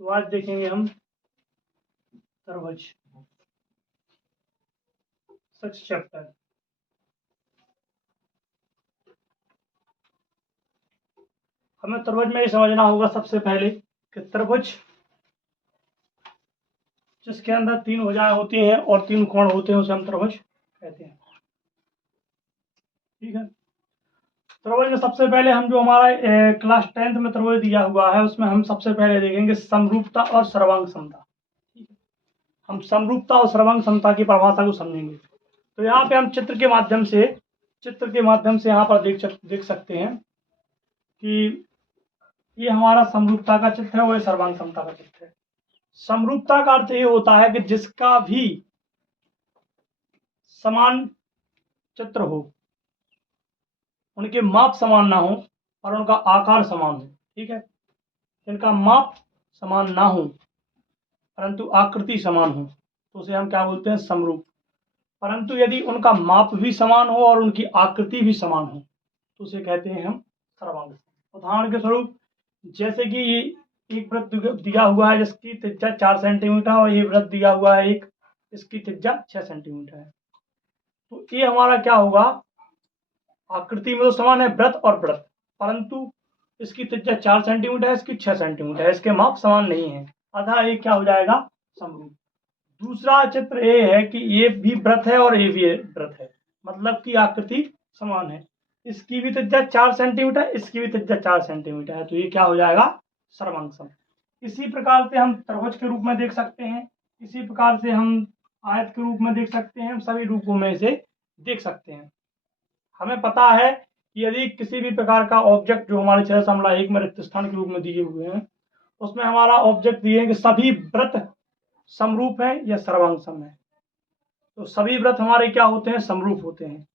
तो आज देखेंगे हम त्रिभुज 6 चैप्टर। हमें त्रिभुज में ये समझना होगा सबसे पहले कि त्रिभुज जिसके अंदर 3 भुजाएं होती हैं और 3 कोण होते हैं उसे हम त्रिभुज कहते हैं। ठीक है, त्रिभुज में सबसे पहले हम जो हमारा क्लास 10th में त्रिभुज दिया हुआ है उसमें हम सबसे पहले देखेंगे समरूपता और सर्वांग समता। ठीक है, हम समरूपता और सर्वांग समता की परिभाषा को समझेंगे। तो यहाँ पे हम चित्र के माध्यम से यहाँ पर देख सकते हैं कि ये हमारा समरूपता का चित्र है और ये सर्वांग समता का चित्र है। समरूपता का अर्थ ये होता है कि जिसका भी समान चित्र हो, उनके माप समान ना हो और उनका आकार समान हो। ठीक है, इनका माप समान ना हो परंतु आकृति समान हो तो उसे हम क्या बोलते हैं, समरूप। परंतु यदि उनका माप भी समान हो और उनकी आकृति भी समान हो तो उसे कहते हैं हम सर्वांग। उदाहरण के स्वरूप जैसे कि ये एक वृत्त दिया हुआ है जिसकी त्रिज्या 4 सेंटीमीटर और ये वृत्त दिया हुआ है एक, इसकी त्रिज्या 6 सेंटीमीटर है। तो ये हमारा क्या होगा, आकृति में तो समान है वृत्त और वृत्त, परंतु इसकी त्रिज्या 4 सेंटीमीटर है, इसकी 6 सेंटीमीटर है, इसके माप समान नहीं है, अतः ये क्या हो जाएगा, समरूप। दूसरा चित्र ये है कि ये भी वृत्त है और ये भी वृत्त है, मतलब कि आकृति समान है, इसकी भी त्रिज्या 4 सेंटीमीटर, इसकी भी त्रिज्या 4 सेंटीमीटर है, तो ये क्या हो जाएगा, सर्वांग सम। इसी प्रकार से हम त्रिभुज के रूप में देख सकते हैं, इसी प्रकार से हम आयत के रूप में देख सकते हैं, हम सभी रूपों में इसे देख सकते हैं। हमें पता है कि यदि किसी भी प्रकार का ऑब्जेक्ट जो हमारे 6.1 में रिक्त स्थान के रूप में दिए हुए हैं उसमें हमारा ऑब्जेक्ट दिए हैं कि सभी वृत्त समरूप है या सर्वांग सम है, तो सभी वृत्त हमारे क्या होते हैं, समरूप होते हैं।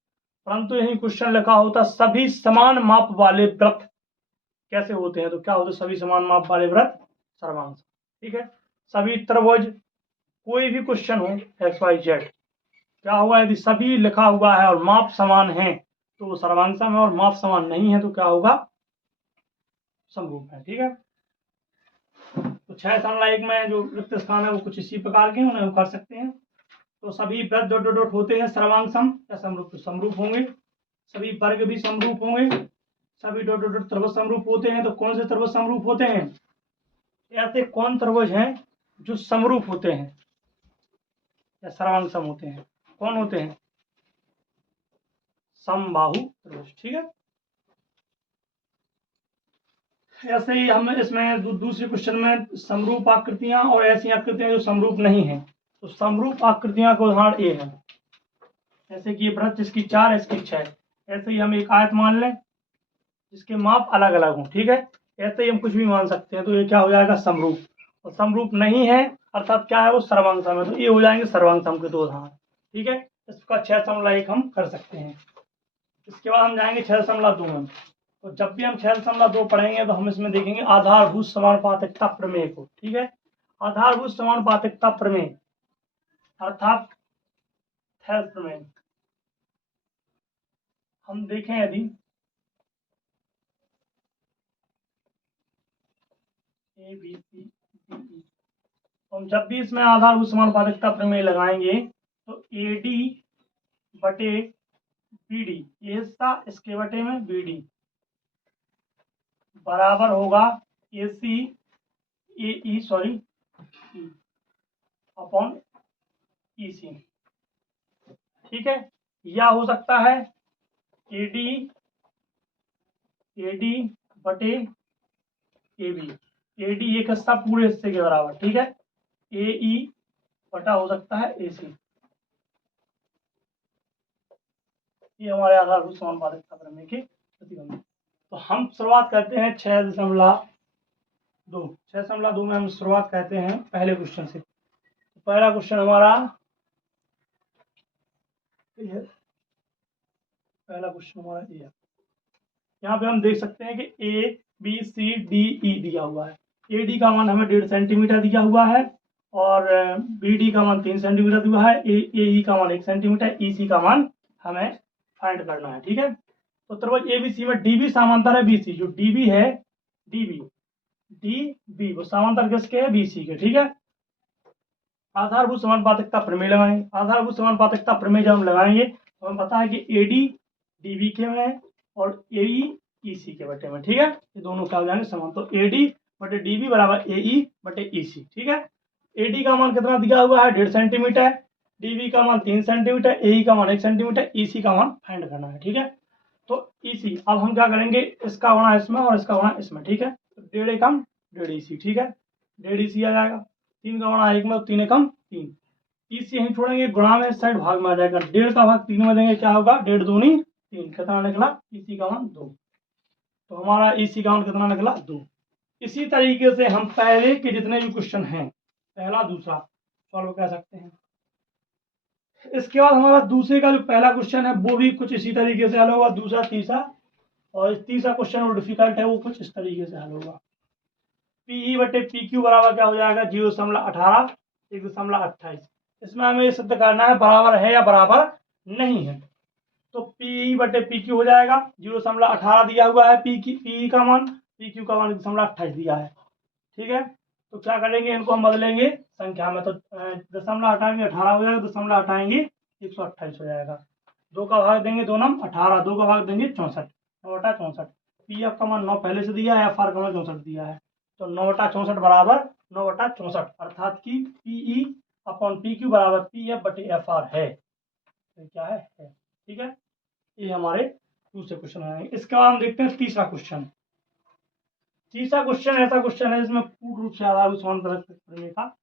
परंतु यही क्वेश्चन लिखा होता सभी समान माप वाले वृत्त कैसे होते हैं, तो क्या होते, सभी समान माप वाले वृत्त सर्वांग सम। ठीक है, सभी त्रिभुज कोई भी क्वेश्चन हो XYZ क्या होगा, यदि सभी लिखा हुआ है और माप समान है तो वो सर्वांग सम है और माप समान नहीं है तो क्या होगा, समरूप है। ठीक है, तो 6.1 में जो रिक्त स्थान है वो कुछ इसी प्रकार के उन्हें हम कर सकते हैं। तो सभी वृत्त डॉट डॉट डॉट होते हैं सर्वांग सम या समरूप, समरूप होंगे, सभी वर्ग भी समरूप होंगे, सभी डॉट डॉट डॉट त्रिभुज समरूप होते हैं। तो कौन से त्रिभुज समरूप होते हैं, ऐसे कौन त्रिभुज हैं जो समरूप होते हैं या सर्वांग सम होते हैं, कौन होते हैं, समबाहु त्रिभुज। ठीक है, ऐसे ही हम इसमें दूसरे क्वेश्चन में समरूप आकृतियां और ऐसी आकृतियां जो समरूप नहीं है, तो समरूप आकृतियां का उदाहरण ये है, जैसे कि ये वृत्त जिसकी 4 इसकी 6, ऐसे ही हम एक आयत मान लें जिसके माप अलग अलग हों। ठीक है, ऐसे ही हम कुछ भी मान सकते हैं, तो ये क्या हो जाएगा, समरूप। और समरूप नहीं है अर्थात क्या है, वो सर्वांग सम है, तो ये हो जाएंगे सर्वांग सम के 2 उदाहरण। ठीक है, इसका 6.1 हम कर सकते हैं। इसके बाद हम जाएंगे 6.2 में। तो जब भी हम 6.2 पढ़ेंगे तो हम इसमें देखेंगे आधारभूत समानुपातिकता प्रमेय को। ठीक है, आधारभूत समानुपातिकता प्रमेय अर्थात थेल्स प्रमेय हम देखें यदि A B C D E, हम जब भी इसमें आधारभूत समानुपातिकता प्रमेय लगाएंगे तो AD बटे BD, ये हिस्सा इसके बटे में BD बराबर होगा AC AE sorry upon EC। ठीक है, या हो सकता है AD बटे AB, AD एक हिस्सा पूरे हिस्से के बराबर। ठीक है, AE बटा हो सकता है AC। ये हमारे आधारभूत समानुपातिकता प्रमेय के प्रतिबंध। तो हम शुरुआत करते हैं 6.2 में हम शुरुआत करते हैं पहले क्वेश्चन से। तो पहला क्वेश्चन हमारा ये है, यहाँ पे हम देख सकते हैं कि ABCDE दिया हुआ है। AD का मान हमें 1.5 सेंटीमीटर दिया हुआ है और BD का मान 3 सेंटीमीटर दिया हुआ है, AE का मान 1 सेंटीमीटर, EC का मान हमें फाइंड करना है। ठीक है, तो त्रिभुज ABC में DB समांतर है BC, जो DB है DB डी बी, वो समांतर किसके है, बी सी के, ठीक है। आधारभूत समानुपातिकता प्रमेय लगाएंगे। आधारभूत समानुपातिकता प्रमेय जब हम लगाएंगे तो हमें पता है कि एडी डीबी के में है और एई ईसी के बटे में, ठीक है। ये दोनों क्या हो जाएंगे, समान। तो एडी बटे डीबी बराबर एई बटे ईसी, ठीक है। एडी का मान कितना दिया हुआ है, 1.5 सेंटीमीटर, डीबी का मान 3 सेंटीमीटर, एई का मान 1 सेंटीमीटर, ईसी का मान फाइंड करना है, ठीक है। तो ईसी अब हम क्या करेंगे, इसका होना इसमें और इसका होना इसमें, ठीक है। तो 1.5 एकम 1.5 ईसी, ठीक है। 1.5 ईसी आ जाएगा, 3 का होना 1 में और 3 एकम 3, ईसी यहीं छोड़ेंगे, गुणा में इस साइड भाग में आ जाएगा, 1.5 का भाग 3 में देंगे, क्या होगा, 1.5 दूनी 3, कितना निकला, ईसी का मान 2। तो हमारा ईसी का मान कितना निकला, 2। इसी तरीके से हम पहले के जितने भी क्वेश्चन हैं, पहला दूसरा सॉल्व कर सकते हैं। इसके बाद हमारा दूसरे का जो पहला क्वेश्चन है वो भी कुछ इसी तरीके से हल होगा, दूसरा तीसरा, और तीसरा क्वेश्चन वो डिफिकल्ट है, वो कुछ इस तरीके से हल होगा। पीई बटे पी क्यू बराबर क्या हो जाएगा, 0.18 1.28। इसमें हमें ये सिद्ध करना है बराबर है या बराबर नहीं है। तो पी बटे पी क्यू हो जाएगा, 0.18 दिया हुआ है पी का मान, पी क्यू का मान 1.28 दिया है, ठीक है। तो क्या करेंगे, इनको हम बदलेंगे संख्या में, तो दशमलव हटाएंगे 18 हो जाएगा, दशमलव हटाएंगे 128 हो जाएगा, 2 का भाग देंगे 2 नम 18, 2 का भाग देंगे 64, 9/64। पी एफ का मान 9 पहले से दिया है, एफ आर का मान 64 दिया है, तो 9/64 बराबर 9/64, अर्थात की पीई अपॉन पी क्यू बराबर पी एफ बटे एफ आर है, तो क्या है, ठीक है। ये हमारे दूसरे क्वेश्चन आएंगे। इसके बाद हम देखते हैं तीसरा क्वेश्चन। तीसरा क्वेश्चन ऐसा क्वेश्चन है जिसमें पूर्ण रूप से आधारभूत समानुपातिक प्रमेय का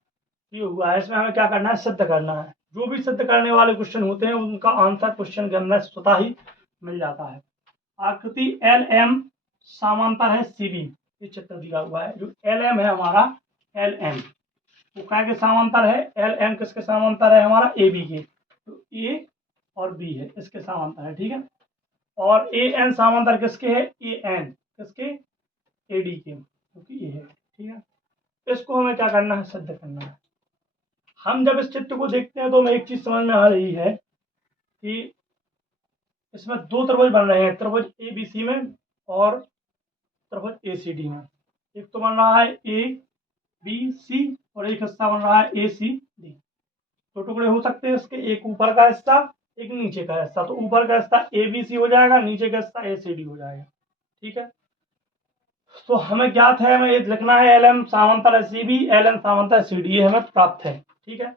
ये हुआ है। इसमें हमें क्या करना है, सिद्ध करना है। जो भी सिद्ध करने वाले क्वेश्चन होते हैं उनका आंसर क्वेश्चन के अंदर स्वतः ही मिल जाता है। आकृति एल एम समांतर है सी बी, ये चित्र दिया हुआ है। जो एल एम है हमारा, एल एम वो क्या के समांतर है, एल एम किसके समांतर है, हमारा ए बी के, तो ए और बी है, इसके समांतर है, ठीक है। और ए एन समांतर किसके है, ए एन किसके, ए डी के, क्योंकि ये है, ठीक है। इसको हमें क्या करना है, सिद्ध करना है। हम जब इस चित्र को देखते हैं तो हमें एक चीज समझ में आ रही है कि इसमें 2 त्रिभुज बन रहे हैं, त्रिभुज ए बी सी में और त्रिभुज ए सी डी में। एक तो बन रहा है ए बी सी और एक हिस्सा बन रहा है ए सी डी। 2 टुकड़े हो सकते हैं इसके, एक ऊपर का हिस्सा एक नीचे का हिस्सा। तो ऊपर का हिस्सा ए बी सी हो जाएगा, नीचे का हिस्सा ए सी डी हो जाएगा, ठीक है। तो हमें ज्ञात है, हमें ये लिखना है एल एम समांतर सी बी, एल एन समांतर सी डी, हमें प्राप्त है, ठीक है।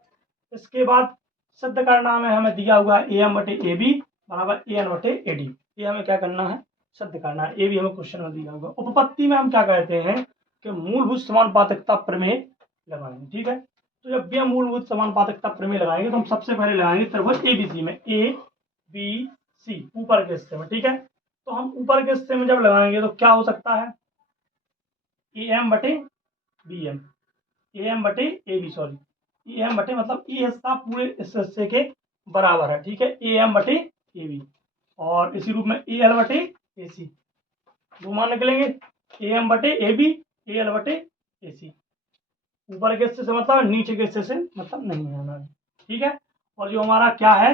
इसके बाद सिद्ध करना में हमें दिया हुआ है ए एम बटे ए बी बराबर ए एन बटे ए डी। ये हमें क्या करना है, सिद्ध करना है। ए भी हमें क्वेश्चन में दिया हुआ। उपपत्ति में हम क्या कहते हैं कि मूलभूत समानुपातिकता प्रमेय लगाएंगे, ठीक है। तो जब भी हम मूलभूत समानुपातिकता प्रमेय लगाएंगे तो हम सबसे पहले लगाएंगे त्रिभुज ए बी सी में, ए बी सी ऊपर के हिस्से में, ठीक है। तो हम ऊपर के हिस्से में जब लगाएंगे तो क्या हो सकता है, ए एम बटे बी एम, ए एम बटे A B, sorry A M बटे मतलब ए हिस्सा पूरे इस हिस्से के बराबर है, ठीक है, ए एम बटे ए बी। और इसी रूप में ए एल बटे ए सी, दो मान निकलेंगे, ए एम बटे ए बी, ए एल बटे ए सी। ऊपर के हिस्से से मतलब नीचे के हिस्से से मतलब नहीं है हमारा, ठीक है। और जो हमारा क्या है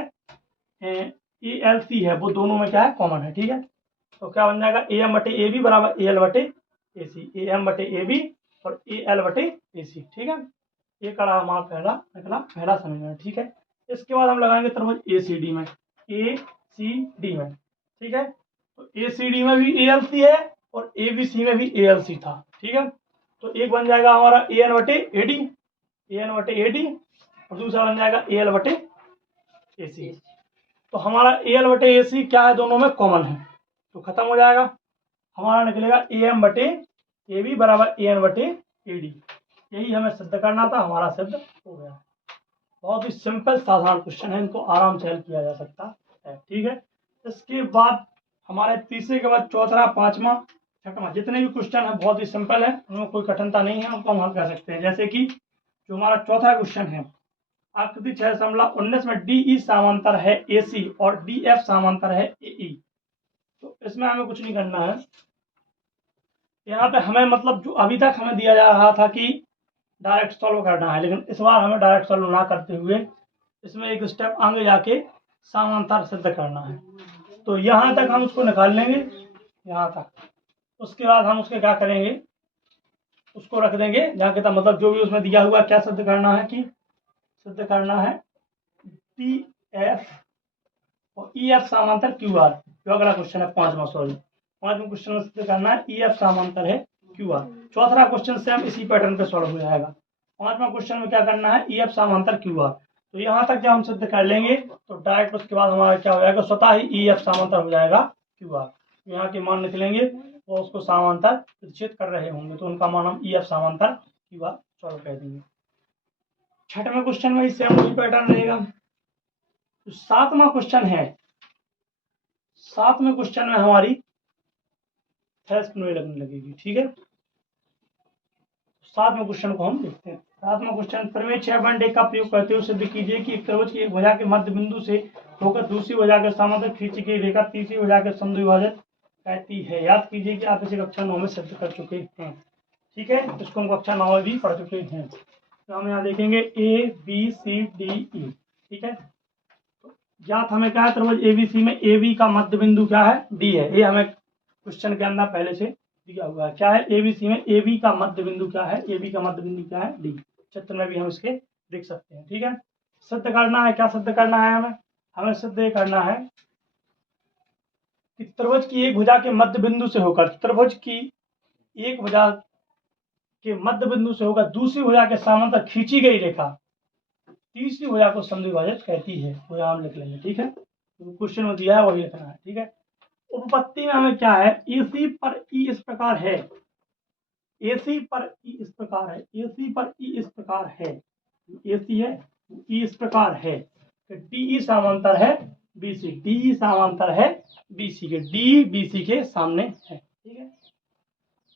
ए एल सी है वो दोनों में क्या है, कॉमन है, ठीक है। तो क्या बन जाएगा, ए एम बटे ए बी बराबर ए एल बटे ए सी, ए एम बटे ए बी और ए एल बटे ए सी, ठीक है। ये कड़ा हमारा पहला निकला, पहला समीकरण, ठीक है। इसके बाद हम लगाएंगे त्रिभुज ए सी डी में, ए सी डी में, ठीक है। तो ए सी डी में भी ए एल सी है और ए बी सी में भी ए एल सी था, ठीक है। तो एक बन जाएगा हमारा ए एन बटे ए डी, ए एन बटे ए डी, और दूसरा बन जाएगा ए एल बटे ए सी। तो हमारा ए एल बटे ए सी क्या है, दोनों में कॉमन है, तो खत्म हो जाएगा। हमारा निकलेगा ए एम बटे ए बी बराबर ए एन बटे ए डी। यही हमें सिद्ध करना था, हमारा सिद्ध हो गया। बहुत ही सिंपल साधारण क्वेश्चन है, इनको आराम से हल किया जा सकता है, ठीक है। इसके बाद हमारे तीसरे के बाद चौथा, पांचवा, छठवां जितने भी क्वेश्चन है बहुत ही सिंपल है, उनमें कोई कठिनता नहीं है, उनको हम हल कर सकते हैं। जैसे कि जो हमारा चौथा क्वेश्चन है, आकृति 6.19 में डी ई समांतर है ए सी और डी एफ समांतर है ए ई। तो इसमें हमें कुछ नहीं करना है, यहाँ पे हमें मतलब जो अभी तक हमें दिया जा रहा था कि डायरेक्ट सॉल्व करना है, लेकिन इस बार हमें डायरेक्ट सॉल्व ना करते हुए इसमें एक स्टेप आगे जाके समांतर सिद्ध करना है। तो यहाँ तक हम उसको निकाल लेंगे, यहाँ तक। उसके बाद हम उसके क्या करेंगे, उसको रख देंगे जहाँ कहता मतलब जो भी उसमें दिया हुआ क्या सिद्ध करना है कि सिद्ध करना है पी एफ और ई एफ समांतर क्यू आर। जो अगला क्वेश्चन है 5वां, सॉरी 5वें क्वेश्चन में सिद्ध करना है ई एफ समांतर है क्यू आर। चौथा क्वेश्चन सेम इसी पैटर्न पे सॉल्व हो जाएगा। 5वां क्वेश्चन में क्या करना है ई एफ समांतर क्यू आर। तो यहाँ तक जब हम सिद्ध कर लेंगे तो डायरेक्ट उसके बाद हमारा क्या हो जाएगा, स्वतः ही ई एफ समांतर हो जाएगा क्यू आर। यहाँ के मान निकलेंगे वो उसको समांतर प्रतिच्छेद कर रहे होंगे तो उनका मान हम ई एफ समांतर क्यू आर सॉल्व कर देंगे। 6वें क्वेश्चन में इससे हम पैटर्न रहेगा। तो 7वां क्वेश्चन है, 7वें क्वेश्चन में हमारी लगने लगेगी। ठीक है, 7वें क्वेश्चन को हम देखते हैं। 7वां क्वेश्चन, प्रमेय 6.1 का प्रयोग करते हुए सिद्ध कीजिए कि एक त्रिभुज की एक भुजा के मध्य बिंदु से होकर दूसरी भुजा के समांतर खींची गई रेखा तीसरी भुजा के समद्विभाजक कहती है। याद कीजिए कि आप इसे कक्षा 9 में सिद्ध कर चुके हैं। ठीक है, इसको हम कक्षा 9 में भी पढ़ चुके हैं। तो हम यहाँ देखेंगे A B C D E. ठीक है, ज्ञात हमें क्या है, त्रिभुज एबीसी में ए बी का मध्य बिंदु क्या है, डी है। ये हमें क्वेश्चन के अंदर पहले से दिया हुआ है। क्या है, एबीसी में ए बी का मध्य बिंदु क्या है, ए बी का मध्य बिंदु क्या है, डी। चित्र में भी हम इसके देख सकते हैं। ठीक है, सिद्ध करना है, क्या सिद्ध करना है हमें सिद्ध करना है कि त्रिभुज की एक भुजा के मध्य बिंदु से होकर, त्रिभुज की एक भुजा के मध्य बिंदु से होकर दूसरी भुजा के समांतर खींची गई रेखा तीसरी भुजा को समद्विभाजक कहती है। वो हम लिख लेंगे। ठीक है, क्वेश्चन में दिया है वही लिखना है। ठीक है, उपपत्ति में हमें क्या है, AC पर E इस प्रकार है, AC पर E इस प्रकार है, AC पर E इस प्रकार है, AC है E इस प्रकार है, DE समांतर है BC, DE समांतर है BC के, D BC के सामने है। ठीक है,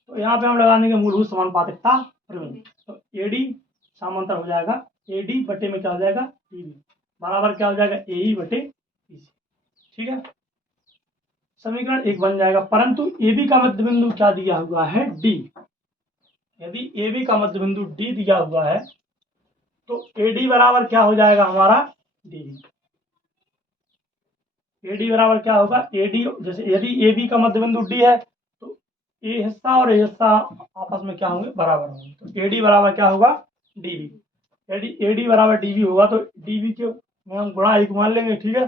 तो यहाँ पे हम लगा देंगे मूलभूत समानुपातिकता प्रमेय। तो AD समांतर हो जाएगा AD बटे में क्या हो जाएगा DB बराबर क्या हो जाएगा AE बटे BC। ठीक है, समीकरण 1 बन जाएगा। परंतु AB का मध्य बिंदु क्या दिया हुआ है, D। यदि AB का मध्य बिंदु D दिया हुआ है तो AD बराबर क्या हो जाएगा हमारा DB। AD बराबर क्या होगा, AD जैसे यदि AB का मध्य बिंदु D है तो A हिस्सा और A हिस्सा आपस में क्या होंगे, बराबर होंगे। तो AD बराबर क्या होगा DB। यदि AD बराबर DB होगा तो DB के में हम गुणा 1 मान लेंगे। ठीक है,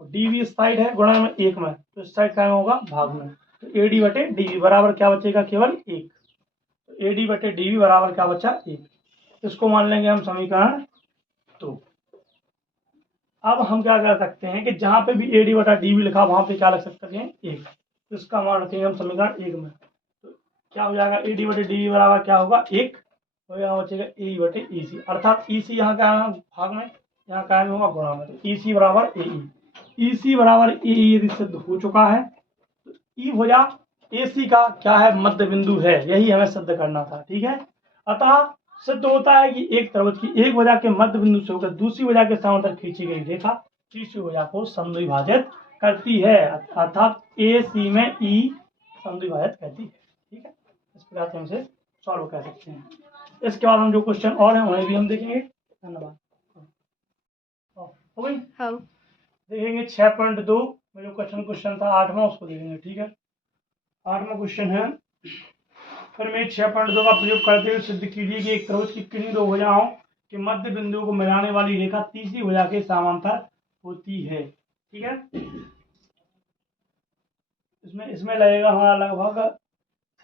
DB इस साइड है, गुणा में 1 में, तो इस साइड क्या होगा भाग में। तो AD बटे DB बराबर क्या बचेगा, केवल 1। तो AD बटे DB बराबर क्या बचा 1। इसको मान लेंगे हम समीकरण 2। अब हम क्या कर सकते हैं कि जहां पे भी AD बटा DB लिखा वहां पे क्या लिख सकते हैं 1। तो इसका मान रखेंगे हम समीकरण 1 में। तो क्या हो जाएगा, AD बटे DB बराबर क्या होगा 1, तो यहाँ बचेगा AE बटे EC, अर्थात EC यहाँ का है भाग में, यहाँ का होगा गुणा में। तो EC बराबर AE, EC बराबर AE यदि सिद्ध हो चुका है तो E भुजा AC का क्या है, मध्य बिंदु है, यही हमें सिद्ध करना था। ठीक है, अतः सिद्ध होता है कि एक त्रिभुज की एक भुजा के मध्य बिंदु से होकर दूसरी भुजा के समांतर खींची गई रेखा तीसरी भुजा को समद्विभाजित करती है, अर्थात AC में E समद्विभाजित करती है। ठीक है, इस प्रकार से हम इसे सॉल्व कर सकते हैं। इसके बाद हम जो क्वेश्चन और हैं उन्हें भी हम देखेंगे। धन्यवाद। हो गई, देखेंगे 6.2 में जो क्वेश्चन था 8वां, उसको देखेंगे। ठीक है, 8वां क्वेश्चन है, प्रमेय 6.2 का प्रयोग करते हुए सिद्ध कीजिए कि एक त्रिभुज की किन्हीं दो भुजाओं के मध्य बिंदु को मिलाने वाली रेखा तीसरी भुजा के समांतर होती है। ठीक है, इसमें लगेगा हमारा लगभग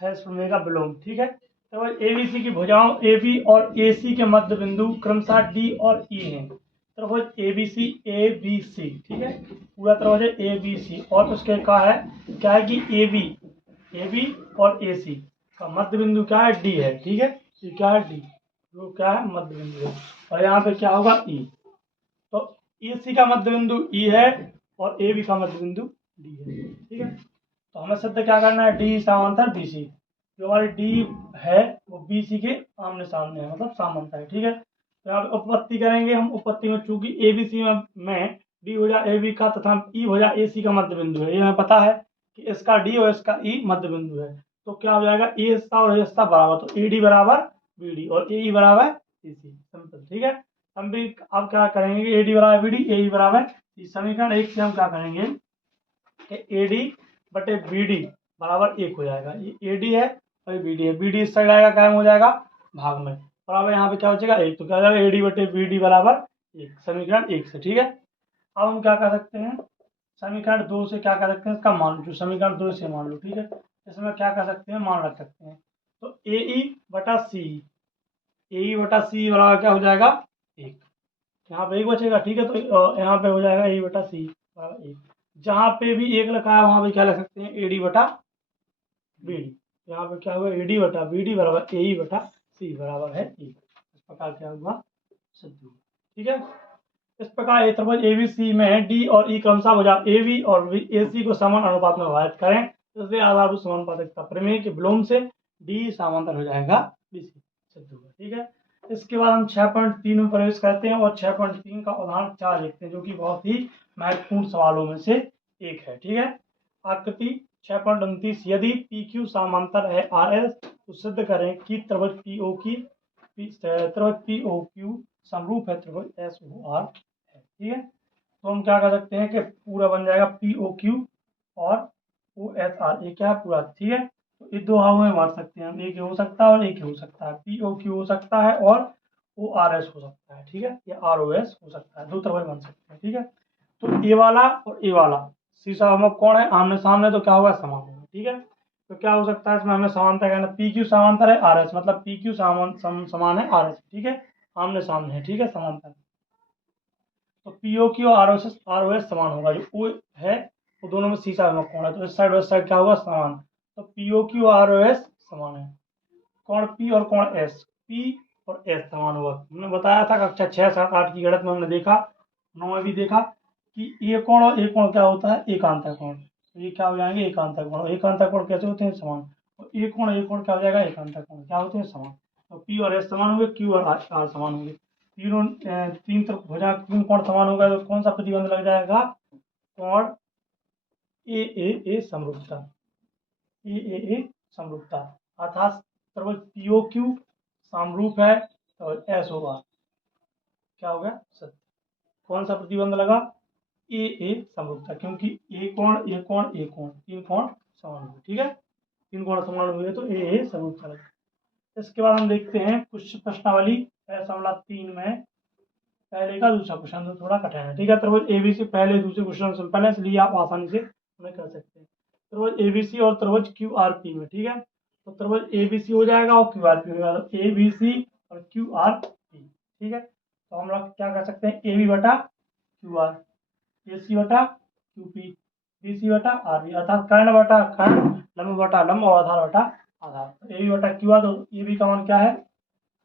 प्रमेय का विलोम। ठीक है, तो ABC की भुजाओं AB और AC के मध्य बिंदु क्रमशः D और E हैं। त्रिभुज ABC ABC। ठीक है, पूरा त्रिभुज है ABC और उसके क्या है कि AB और AC का मध्य बिंदु क्या है, D है। ठीक है, ये क्या है D, जो क्या है मध्य बिंदु है, और यहाँ पे क्या होगा E। तो AC का मध्य बिंदु E है और AB का मध्य बिंदु D है। ठीक है, तो हमें सिद्ध क्या करना है, D समांतर BC। जो हमारी D है वो BC के आमने सामने है, मतलब समांतर है। ठीक है, तो यहाँ पे उपपत्ति करेंगे हम। उपपत्ति में चूंकि ABC में D भुजा AB का तथा E भुजा AC का मध्य बिंदु है, ये हमें पता है कि इसका D और इसका E मध्य बिंदु है, तो क्या हो जाएगा A हिस्सा और A हिस्सा बराबर, तो AD बराबर BD और AE बराबर AC। सिंपल। ठीक है, हम भी अब क्या करेंगे, AD बराबर BD AE बराबर C। समीकरण 1 से हम क्या करेंगे कि AD बटे BD बराबर 1 हो जाएगा। ये AD है और बी डी है, बी डी इस साइड आएगा, क्या हो जाएगा भाग में, बराबर यहाँ पे क्या हो जाएगा एक, तो क्या हो जाएगा ए डी बटे बी डी बराबर एक, समीकरण एक से। ठीक है, अब हम क्या कर सकते हैं, समीकरण दो से क्या कर सकते हैं, इसका मान, जो समीकरण दो से मान लो। ठीक है, इसमें क्या कर सकते हैं, मान रख सकते हैं। तो ए ई बटा सी, ए ई बटा सी बराबर क्या हो जाएगा एक, यहाँ पे एक बचेगा। ठीक है, तो यहाँ पे हो जाएगा ए बटा सी बराबर एक, जहाँ पे भी एक लिखा है वहाँ पे क्या लिख सकते हैं, ए डी बटा बी डी। यहाँ पे क्या हुआ, ए डी बटा बी डी बराबर ए ई बटा सी बराबर है एक। इस प्रकार क्या हुआ, सिद्ध हुआ। ठीक है, इस प्रकार त्रिभुज एबीसी में डी और ई क्रमशः भुजा ए बी और ए सी को समान अनुपात में विभाजित करें, इसलिए आधारभूत समानुपातिकता प्रमेय के विलोम से डी समांतर हो जाएगा बीसी, सिद्ध हुआ। ठीक है, इसके बाद हम 6.3 में प्रवेश करते हैं और 6.3 का उदाहरण 4 देखते हैं, जो कि बहुत ही महत्वपूर्ण सवालों में से एक है। ठीक है, आकृति 6.29, यदि पी क्यू समांतर है आर एस तो सिद्ध करें कि त्रिभुज पी ओ क्यू समरूप है त्रिभुज एस ओ आर है। ठीक है, तो हम क्या कर सकते हैं कि पूरा बन जाएगा पी ओ क्यू और ओ एस आर, ये क्या है पूरा। ठीक है, तो ये दो भागों में बांट सकते हैं हम, एक हो सकता है और एक हो सकता है, पी ओ क्यू हो सकता है और ओ आर एस हो सकता है। ठीक है, या आर ओ एस हो सकता है, दो त्रिभुज बन सकते हैं। ठीक है, तो ए वाला और ए वाला सीसामक कौन है, आमने सामने, तो क्या होगा समान होगा। ठीक है, तो क्या हो सकता है इसमें, हमें समानता कहना, पी क्यू समांतर है आर एस, मतलब पी क्यू समान है आर एस। ठीक है, आमने सामने है। ठीक है, समांतर, तो P O Q R O S समान होगा, जो ओ है वो दोनों में सीसा कोण है, तो इस साइड उस साइड क्या होगा समान, तो P O Q R O S समान है। कोण पी और कोण एस, पी और एस समान होगा। हमने बताया था कक्षा 6, 7, 8 की गणित में हमने देखा, 9 में भी देखा कि ये कोण और ये कोण क्या होता है, एकांतर कोण। तो ये क्या हो जाएंगे एकांतर कोण, एकांतर कोण कैसे होते हैं समान, और ये कोण क्या हो जाएगा एकांतर कोण, क्या होते हैं समान। तो पी और एस समान होंगे, क्यू और आर समान होंगे, तीनों तीन तरफ भुजा तीन कोण समान होगा, तो कौन सा प्रतिबंध लग जाएगा, कोण ए समरूपता, ए समरूपता, अर्थात त्रिभुज पीओ क्यू समरूप है और एस ओ आर, क्या हो गया सत्य। कौन सा प्रतिबंध लगा, ए समरूपता, क्योंकि ए कोण तीन कोण समान हुए। ठीक है, तीन कोण समान हुए तो ए समरूपता लगा। इसके बाद हम देखते हैं कुछ प्रश्नावली 6.3 में पहले का दूसरा क्वेश्चन, तो थोड़ा कठिन है। ठीक है, त्रिभुज एबीसी पहले दूसरे क्वेश्चन सिंपल है, इसलिए आप आसानी से हमें कर सकते हैं। त्रिभुज एबीसी और त्रिभुज क्यू आर पी में, ठीक है, तो त्रिभुज एबीसी हो जाएगा और क्यू आर पी हो जाएगा, तो एबीसी और क्यू आर पी। ठीक है, तो हम लोग क्या कर सकते हैं, ए बी बटा क्यू आर, ए सी बटा क्यू पी, बी सी बटा आर बी, अर्थात कर्ण बटा कर्ण, लंब बटा लंब और आधार बटा आधार। तो ए बी बटा क्यू आर, तो ए बी का मान क्या है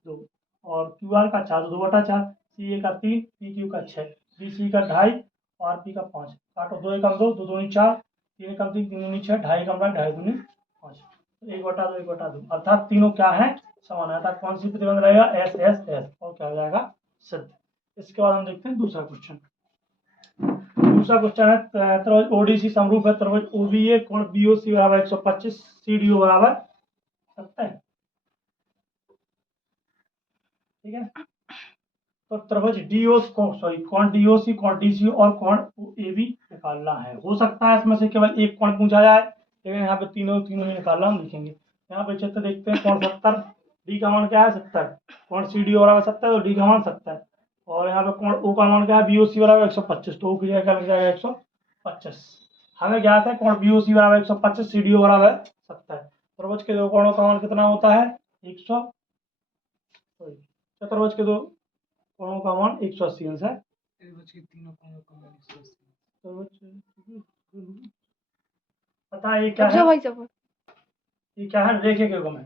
2, और क्यू आर का 4, तो 2/4, सी ए का 3, पी क्यू का 6, बी सी का 2.5 और पी का 5। काटो, 2 एकम 2, 2 दूनी 4, 3 एकम 3, 3 दूनी 6, 2.5 एकम 2.5 दूनी 5, तो 1/2 1/2, अर्थात तीनों क्या है समान है, अर्थात कौन सी प्रतिबंध रहेगा एस एस एस, और क्या हो जाएगा सिद्ध। इसके बाद हम देखते हैं दूसरा क्वेश्चन। दूसरा क्वेश्चन है त्रिभुज ओडीसी समरूप है त्रिभुज ओबीए, कोण बीओसी बराबर 125, सीडीओ बराबर 70। ठीक है, तो त्रिभुज कोण डीओसी, कोण डीसीओ और कोण एबी निकालना है। हो सकता है इसमें से केवल एक कोण पूछा जाए, लेकिन यहाँ पे तीनों तीनों ही निकालना हम लिखेंगे। यहाँ पे चित्र देखते हैं, कोण 70, डी का मान क्या है 70, कोण सीडीओ बराबर 70, तो डी का मान 70, और यहाँ पे कोण ओ का मान क्या है बीओसी बराबर 125, तो ओ की जगह क्या लग जाएगा 125। हमें ज्ञात है कोण बीओसी बराबर 125, सीडीओ बराबर 70, त्रिभुज के दो कोणों का मान कितना होता है 100, चतुर्भुज के दो कोणों का मान 180 अंश है, तीनों कोणों का मान 180। पता है ये क्या है, ये क्या है रेखिक युग्म है,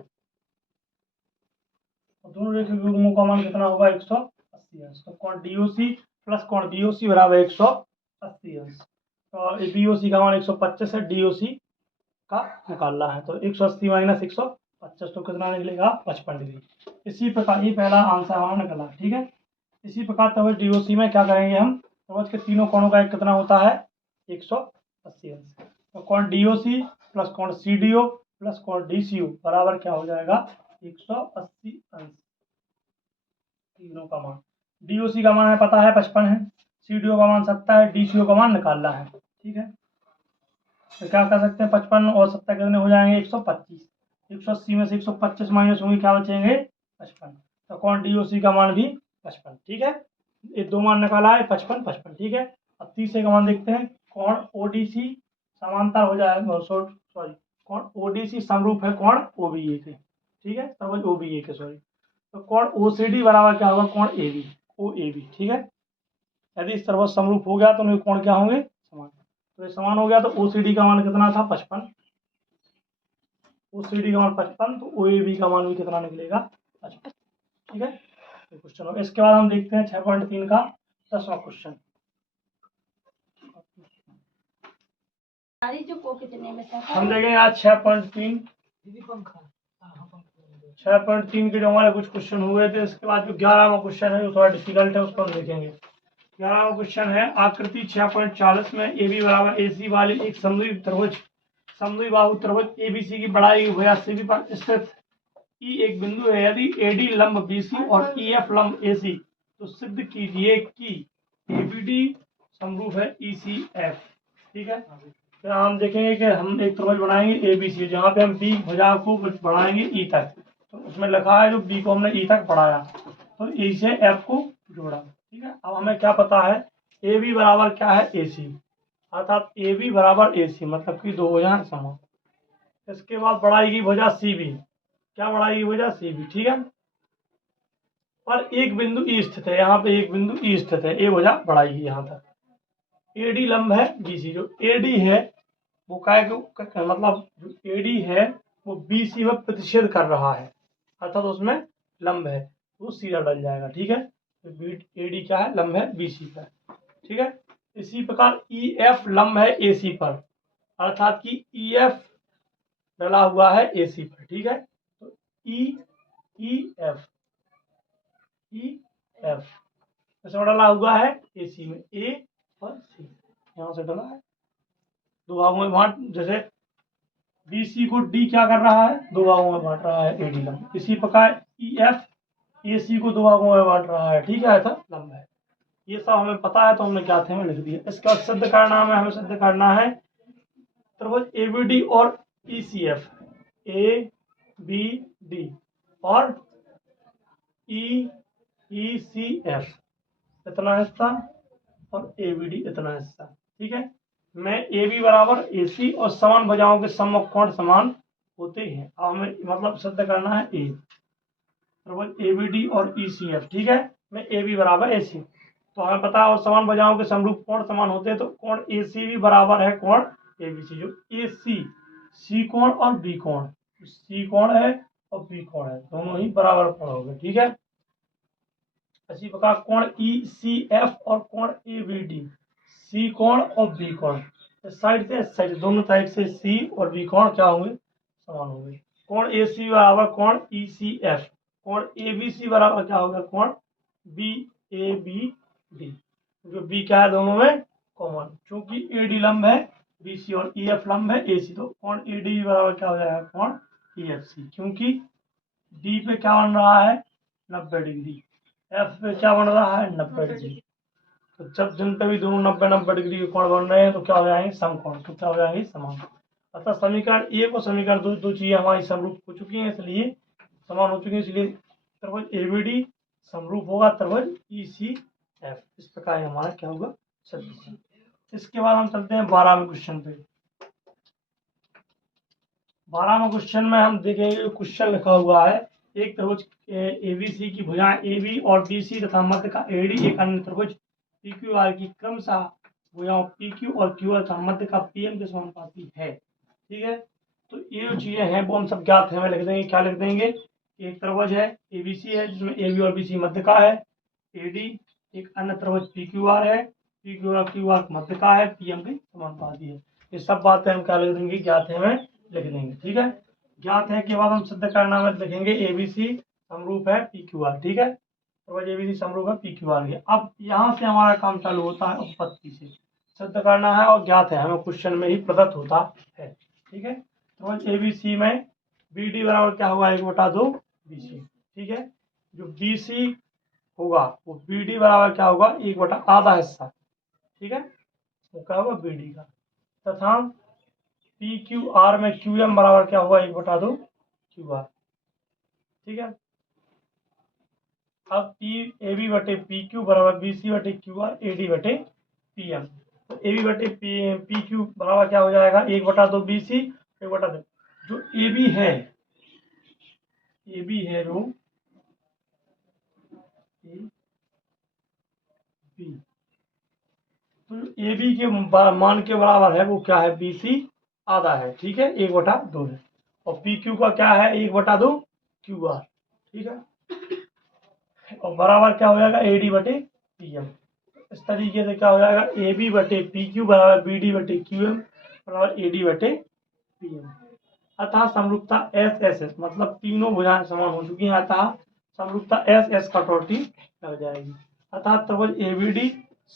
और दोनों रेखिक युग्मों का मान कितना होगा 180 अंश। तो कोण डीओसी प्लस कोण बीओसी बराबर 180 अंश, तो बीओसी का मान 125 है, डीओसी का निकालना है, तो 180 माइनस 125, तो कितना निकलेगा 55 डिग्री। इसी प्रकार ये पहला आंसर हमारा निकला। ठीक है, इसी प्रकार त्रिभुज डीओसी में क्या करेंगे हम, त्रिभुज के तीनों कोणों का एक कितना होता है 180 अंश, तो कोण डीओसी प्लस कोण सीडीओ प्लस कोण डीसीओ बराबर क्या हो जाएगा 180 अंश। तीनों का मान, डीओसी का मान है पता है 55 है, सीडीओ का मान 70 है, डीसीओ का मान निकालना है। ठीक है, तो क्या कर सकते हैं 55 और 70 कितने हो जाएंगे 125, 180 में से 125 माइनस होंगे, क्या बचेंगे 55। तो कोण DOC का मान भी 55, ठीक है। ये दो मान निकाला है, 55 55, ठीक है। अब तीसरे का मान देखते हैं। कोण ODC समांतर हो जाएगा, सॉरी, कोण ODC समरूप है कोण OBA के, ठीक है, त्रिभुज OBA के, सॉरी। तो कोण OCD बराबर क्या होगा, कोण AB OAB, ठीक है। यदि इस त्रिभुज समरूप हो गया तो उनके कोण क्या होंगे, समान। तो ये समान हो गया तो OCD का मान कितना था, 55। OCD का मान 55, तो OAB का मान भी कितना निकलेगा, 55, ठीक है। तो क्वेश्चन हो। इसके बाद हम देखते हैं 6.3 का 10वां क्वेश्चन। हम देखेंगे आज 6.3 के जो हमारे कुछ क्वेश्चन हुए थे। इसके बाद जो 11वां क्वेश्चन है, जो थोड़ा डिफिकल्ट है, उसको हम देखेंगे। 11वां क्वेश्चन है, आकृति 6.40 में AB बराबर AC वाली एक समद्वि बाहु त्रिभुज ABC की बढ़ाई हुई भुजा CB पर स्थित E एक बिंदु है। यदि AD लंब BC और EF लंब AC, तो सिद्ध कीजिए कि ABD समरूप है ECF, ठीक है। फिर हम देखेंगे कि हम एक त्रिभुज बनाएंगे ABC, जहाँ पे हम B भुजा को बढ़ाएंगे E तक। तो उसमें लिखा है जो B को हमने E तक बढ़ाया, तो E से F को जोड़ा, ठीक है। अब हमें क्या पता है, AB बराबर क्या है, AC, अर्थात AB बराबर AC, मतलब कि दो भुजाएं समान। इसके बाद बढ़ाई गई भुजा CB, क्या बढ़ाई गई भुजा CB, ठीक है। पर एक बिंदु E स्थित है, यहाँ पे एक बिंदु E स्थित है, ए भुजा बढ़ाई गई यहाँ तक। AD लंब है BC, जो AD है वो मतलब जो AD है वो BC में प्रतिच्छेद कर रहा है, अर्थात उसमें लंब है, वो सीधा डल जाएगा, ठीक है। तो AD क्या है, लंब है BC पर, ठीक है। इसी प्रकार EF लंब है AC पर, अर्थात कि EF डला हुआ है AC पर, ठीक है। तो EF इसमें डला हुआ है AC में, A और C यहाँ से डला है, दो भागों में बांट, जैसे BC को D क्या कर रहा है, दो भागों में बांट रहा है AD लंब। इसी प्रकार EF AC को दो भागों में बांट रहा है, ठीक है, ऐसा लंब है। ये सब हमें पता है, तो हमने क्या थे में लिख दिया। इसका सिद्ध करना है, हमें सिद्ध करना है त्रिभुज ABD और ECF, ABD और ECF इतना हिस्सा और ABD इतना हिस्सा, ठीक है। मैं AB बराबर AC और समान भुजाओं के सम्मुख कोण समान होते हैं। अब हमें मतलब सिद्ध करना है A, त्रिभुज ABD और ECF, ठीक है। मैं AB बराबर AC, तो हमें पता है और समान भुजाओं के समरूप कोण समान होते हैं, तो कोण AC भी बराबर है कोण ABC। जो AC C कोण और B कोण, C कोण है और B कोण है, दोनों ही बराबर कोण हो गए, ठीक है। इसी प्रकार कोण ECF और कोण ABD, C कोण और B कोण, इस साइड से इस साइड, दोनों साइड से C और B कोण क्या होंगे, समान होंगे। कोण AC बराबर कोण ECF, कोण ABC बराबर क्या होगा, कोण BABD, जो B क्या है दोनों में कॉमन, क्योंकि AD लंब है BC और EF लंब है AC, तो कोण AD बराबर क्या हो जाएगा, कोण EFC, क्योंकि D पे क्या बन रहा है, 90 डिग्री, F पे क्या बन रहा है, 90 डिग्री। तो जब जिन पे भी दोनों 90 डिग्री के कोण बन रहे हैं, तो क्या हो जाएंगे, समकोण, तो क्या हो जाएंगे, समान। अतः समीकरण 1 और समीकरण 2, दो चीजें हमारी समरूप हो चुकी हैं, इसलिए समान हो चुकी है, इसलिए त्रिभुज ABD समरूप होगा त्रिभुज ECF। इस प्रकार हमारा क्या होगा, सिद्ध। इसके बाद हम चलते हैं 12वें क्वेश्चन पे। 12वें क्वेश्चन में हम देखेंगे, क्वेश्चन लिखा हुआ है, एक त्रिभुज ABC की भुजाएं AB और BC तथा मध्य का AD एक अन्य त्रिभुज PQR की क्रमशः भुजाओं PQ और QR तथा मध्य का PM के समानुपाती है, ठीक है। तो ये जो चीजें हैं वो हम सब ज्ञात है, हमें लिख देंगे, क्या लिख देंगे, एक त्रिभुज है ABC है, जिसमें AB और BC मध्य का है, AD एक अन्य त्रिभुज PQR है, PQ और QR मध्य का है, PM के समानुपाती है। ये सब बातें हम क्या लिख देंगे, ज्ञात है हमें लिख देंगे, ठीक है। ज्ञात है के बाद हम सिद्ध करना में लिखेंगे ABC समरूप है PQR, ठीक है। तो ABC समरूप है PQR के। अब यहाँ से हमारा काम चालू होता है उत्पत्ति से, सिद्ध करना है और ज्ञात है हमें क्वेश्चन में ही प्रदत्त होता है, ठीक है। तो ABC में BD बराबर क्या होगा, 1/2 BC, ठीक है। जो BC होगा वो BD बराबर क्या होगा, 1/8 हिस्सा, ठीक है, वो क्या होगा BD का। तथा PQR में QM बराबर क्या होगा, 1/2 क्यू आर। ठीक है, अब पी ए बी बटे पी क्यू बराबर बी सी बटे क्यू आर ए डी बटे पी एम। तो ए बी बटे पी क्यू बराबर क्या हो जाएगा, 1/2 बी सी 1/2। जो ए बी है जो ए बी, तो ए बी के मान के बराबर है वो क्या है, बी सी आधा है। ठीक है, 1/2 है। और पी क्यू का क्या है, 1/2 क्यू आर। ठीक है, और बराबर क्या हो जाएगा, ए डी बटे पी एम। इस तरीके से क्या हो जाएगा, ए बी बटे पी क्यू बराबर बी डी बटे क्यू एम बराबर ए डी बटे पी एम। अतः समरूपता एस एस एस, मतलब तीनों भुजाएं समान हो चुकी हैं, अतः समरूपता एस एस कटौती लग जाएगी। अतः त्रिभुज ए बी डी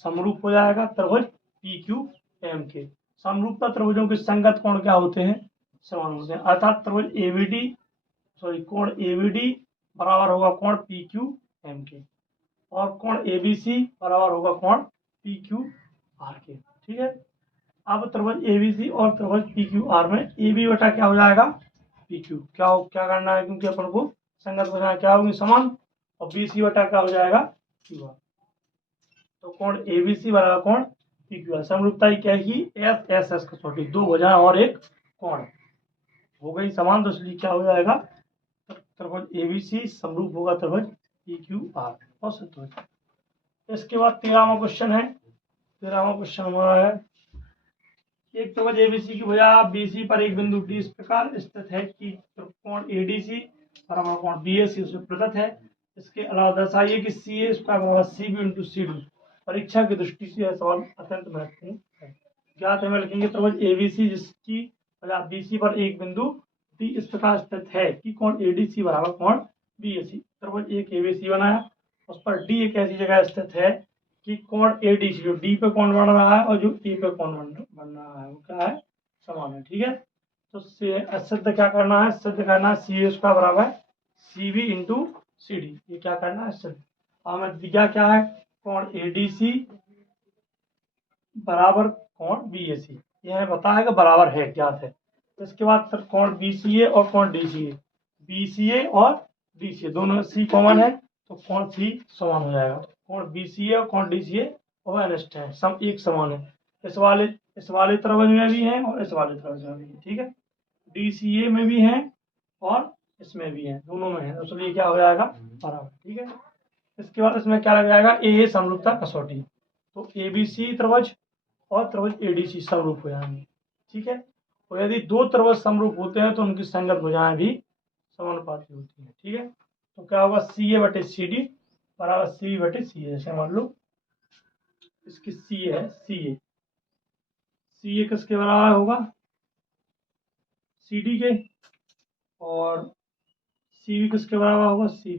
समरूप हो जाएगा त्रिभुज पी क्यू एम के। समरूपता त्रिभुजों के संगत कोण क्या होते हैं, समान होते हैं। अर्थात त्रिभुज ए बी डी कोण ए बी डी बराबर होगा कोण पी क्यू एम के, और कोण ए बी सी बराबर होगा कोण पी क्यू आर के। ठीक है, अब त्रिभुज ए बी सी और त्रिभुज पी क्यू आर में ए बी बटा क्या हो जाएगा, पी क्यू। क्या करना है, क्योंकि अपन को संगत भुजाएं क्या होगी, समान, और बी सी बटा क्या हो जाएगा, क्यू आर। तो कोण ए बी सी बराबर कोण पी क्यू आर। समरूपता क्या है, एस एस एस कसौटी, दो भुजाएं और एक कोण हो गई समान, तो इसलिए क्या हो जाएगा, त्रिभुज ए बी सी समरूप होगा त्रिभुज पी क्यू आर। और संतुलित। इसके बाद 13वां क्वेश्चन है। 13वां क्वेश्चन हमारा है, एक त्रिभुज एबीसी की भुजा बीसी पर एक बिंदु डी इस प्रकार स्थित है कि कोण एडीसी बराबर कोण बीएसी उसमें प्रदत्त है। इसके अलावा दर्शाइए कि सी ए स्क्वायर बराबर C B into C D. परीक्षा की दृष्टि से यह सवाल अत्यंत महत्वपूर्ण है। ज्ञात है, मैं लिखेंगे त्रिभुज एबीसी जिसकी भुजा बीसी पर एक बिंदु डी इस प्रकार स्थित है कि कोण एडीसी बराबर कोण बीएसी। त्रिभुज एक एबीसी बनाया, उस पर डी एक ऐसी जगह स्थित है कि कोण एडीसी, जो डी पे कोण बन रहा है और जो ए पे कोण बन रहा है वो क्या है, समान है। ठीक है, तो सिद्ध क्या करना है, सिद्ध करना है सी ए स्क्वायर बराबर C B into C D. ये क्या करना है, सिद्ध। हमें दिया क्या है, कोण एडीसी बराबर कोण बीएसी, यह पता है कि बराबर है, ज्ञात है। इसके बाद फिर कोण बीसीए और कोण डीसीए, बीसीए और डीसीए दोनों सी कॉमन है, तो कोण सी समान हो जाएगा। कोण बीसीए और कोण डीसीए और अनिष्ट है, सब एक समान है। इस वाले त्रिभुज में भी है और इस वाले त्रिभुज में भी है। ठीक है, डीसीए में भी है और इसमें भी है, दोनों में है, इसलिए क्या हो जाएगा, बराबर। ठीक है, इसके बाद इसमें क्या लग जाएगा, ए समरूपता कसौटी। तो एबीसी त्रिभुज और त्रिभुज एडीसी समरूप हो जाएंगे। ठीक है, और यदि दो त्रिभुज समरूप होते हैं तो उनकी संगत भुजाएं भी समानुपाती होती हैं। ठीक है, तो क्या होगा, सी ए बटे सी डी बराबर सी बटे सी ए। जैसे मान लो इसकी सी है, सी ए किसके बराबर होगा, सी डी के, और सी बी किसके बराबर होगा, सी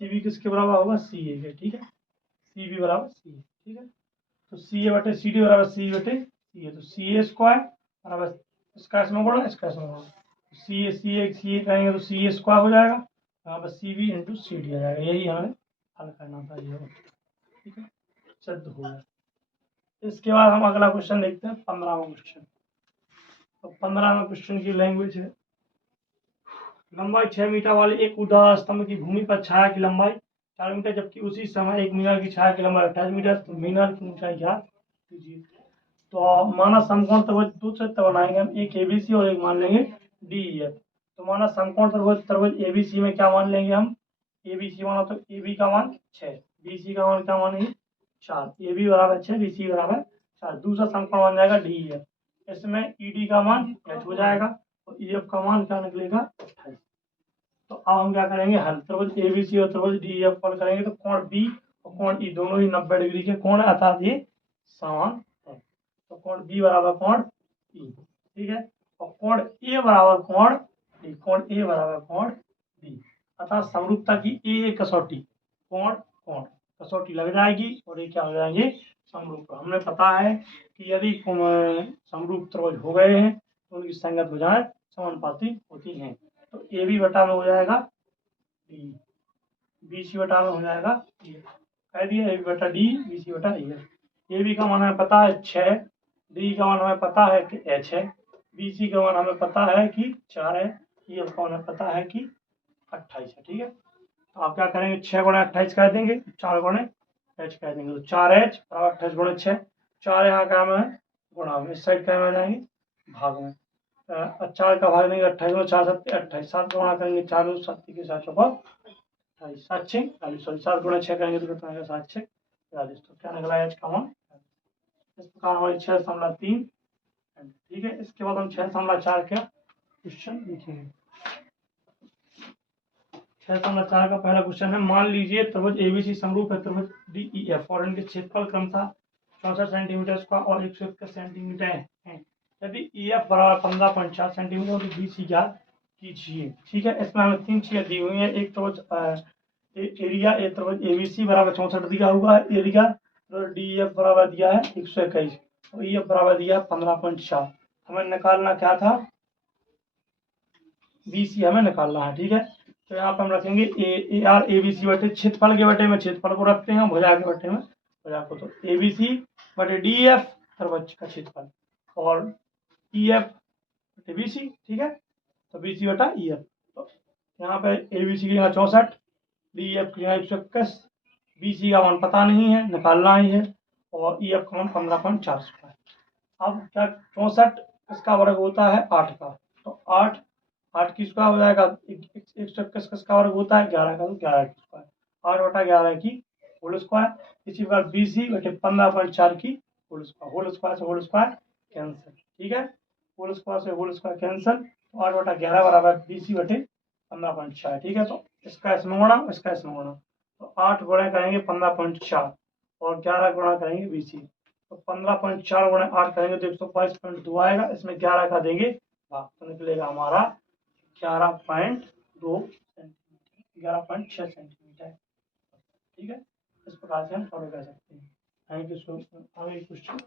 बी किसके बराबर होगा, सी ए के। ठीक है, सी बी बराबर सी ए। ठीक है, तो सी ए बटे सी डी बराबर सी बटे सी ए। तो सी ए स्क्वायर बराबर इसका इसमें गुणा, इसका इसमें गुणा, सी ए करेंगे तो सी ए स्क्वायर हो जाएगा, यहाँ पर C B into C D आ जाएगा। यही हमें हल करना था, ये। ठीक है, सिद्ध हो गया। इसके बाद हम अगला क्वेश्चन देखते हैं, 15वां क्वेश्चन। तो 15वें क्वेश्चन की लैंग्वेज है, लंबाई 6 मीटर वाले एक ऊर्ध्वाधर स्तंभ की भूमि पर छाया की लंबाई 4 मीटर, जबकि उसी समय 1 मीटर की छाया की लंबाई 28 मीटर। तो मीटर की ऊंचाई ज्ञात कीजिए। तो माना समकोण त्रिभुज दो चित्र बनाएंगे हम, एक एबीसी और एक मान लेंगे डीईएफ। तो माना समकोण त्रिभुज एबीसी में क्या मान लेंगे हम, एबीसी माना तो ए बी का मान 6, बीसी का मान क्या मानेंगे 4, ए बी बराबर 6, बी सी बराबर 4। दूसरा समकोण बन जाएगा डीईएफ, इसमें ई डी का मान h हो जाएगा और ई एफ का मान क्या निकलेगा 28। तो अब हम क्या करेंगे, हल। त्रिभुज एबीसी और त्रिभुज डीईएफ पर करेंगे तो कोण बी और कोण ई दोनों ही 90 डिग्री के कोण है, अर्थात ये समान है। तो कोण बी बराबर कोण ई। ठीक है, और कोण ए बराबर कोण डी, कोण ए बराबर कोण डी। अर्थात समरूपता की ए कसौटी कोण कोण कसौटी लग जाएगी और ये क्या हो जाएंगे, समरूप। हमें पता है कि यदि समरूप त्रिभुज हो गए हैं तो उनकी संगत भुजाएं समानुपाती होती हैं। तो ए बी बटा में हो जाएगा डी, बी सी बटा में हो जाएगा ए। कह दिया, ए बी बटा डी, बी सी बटा ए बी का मान हमें पता है 6, डी का मान हमें पता है कि h है, बी सी का मान हमें पता है कि 4 है, ई एफ का हमें पता है कि 28 है। ठीक है, तो आप क्या करेंगे, 6 गुणे 28 कह देंगे, 4 गुणे एच कह देंगे, तो 4h बराबर 28 गुणे 6। 4 यहाँ क्या में है, गुणा में, इस साइड क्या में आ जाएंगे, भाग में। 4 का भाग देंगे 28 में, 4 7 28, 7 का गुणा करेंगे 4 7 के साथ 28, 7 6 40, सॉरी 7 गुणा 6 करेंगे तो कितना आएगा, 7 6 40। तो क्या निकला एच का मान, इस प्रकार हमारी 6.3। ठीक है, इसके बाद हम 6.4 क्या क्वेश्चन लिखेंगे। 6.4 का पहला क्वेश्चन है, मान लीजिए त्रिभुज एबीसी समरूप है त्रिभुज डीईएफ और इनके क्षेत्रफल क्रमशः 64 सेंटीमीटर स्क्वायर और 121 सेंटीमीटर है। यदि ईएफ बराबर 15.4 सेंटीमीटर तो बीसी ज्ञात कीजिए। ठीक है, इसमें हमें 3 चीजें दी हुई है। एक त्रिभुज एरिया ए त्रिभुज एबीसी बराबर 64 दिया हुआ है, एरिया डीईएफ बराबर दिया है 121 और ईएफ बराबर दिया है 15.4। हमें निकालना क्या था, बीसी हमें निकालना है। ठीक है, तो यहाँ पर हम रखेंगे A R A B C बटे क्षेत्रफल के बटे में क्षेत्रफल को रखते हैं, भुजा के बटे में भुजा को, तो ए बी सी बटे डी एफ त्रिभुज का क्षेत्रफल और ई एफ बटे बी सी। ठीक है, तो बी सी बटा ई एफ, तो यहाँ पे ए बी सी की यहाँ 64, डी एफ की यहाँ 121, बी सी का मान पता नहीं है, निकालना ही है, और ई एफ का मान 15.4 है। अब क्या 64 इसका वर्ग होता है 8 का, तो 8 की स्क्वायर हो जाएगा, 121 किसका वर्ग होता है 11 का, तो 11 की स्क्वायर, 8 बटा 11 की होल स्क्वायर। इसी प्रकार बी सी बटे 15.4 की होल स्क्वायर, होल स्क्वायर से होल स्क्वायर कैंसिल। ठीक है, होल स्क्वायर से होल स्क्वायर कैंसिल, तो 8 बटा 11 बराबर बी सी बटे 15.4। ठीक है, तो इसका इसमें गुणा, इसका इसमें गुणा, तो 8 गुणा करेंगे 15.4 और 11 गुणा करेंगे बी सी, तो 15.4 गुणा 8 करेंगे तो 122.2 आएगा, इसमें 11 का देंगे भाग, तो निकलेगा हमारा 11.2 सेंटीमीटर, 11.6 सेंटीमीटर। ठीक है, इस प्रकार से हम सॉल्व कर सकते हैं। Thank you so much. आगे क्वेश्चन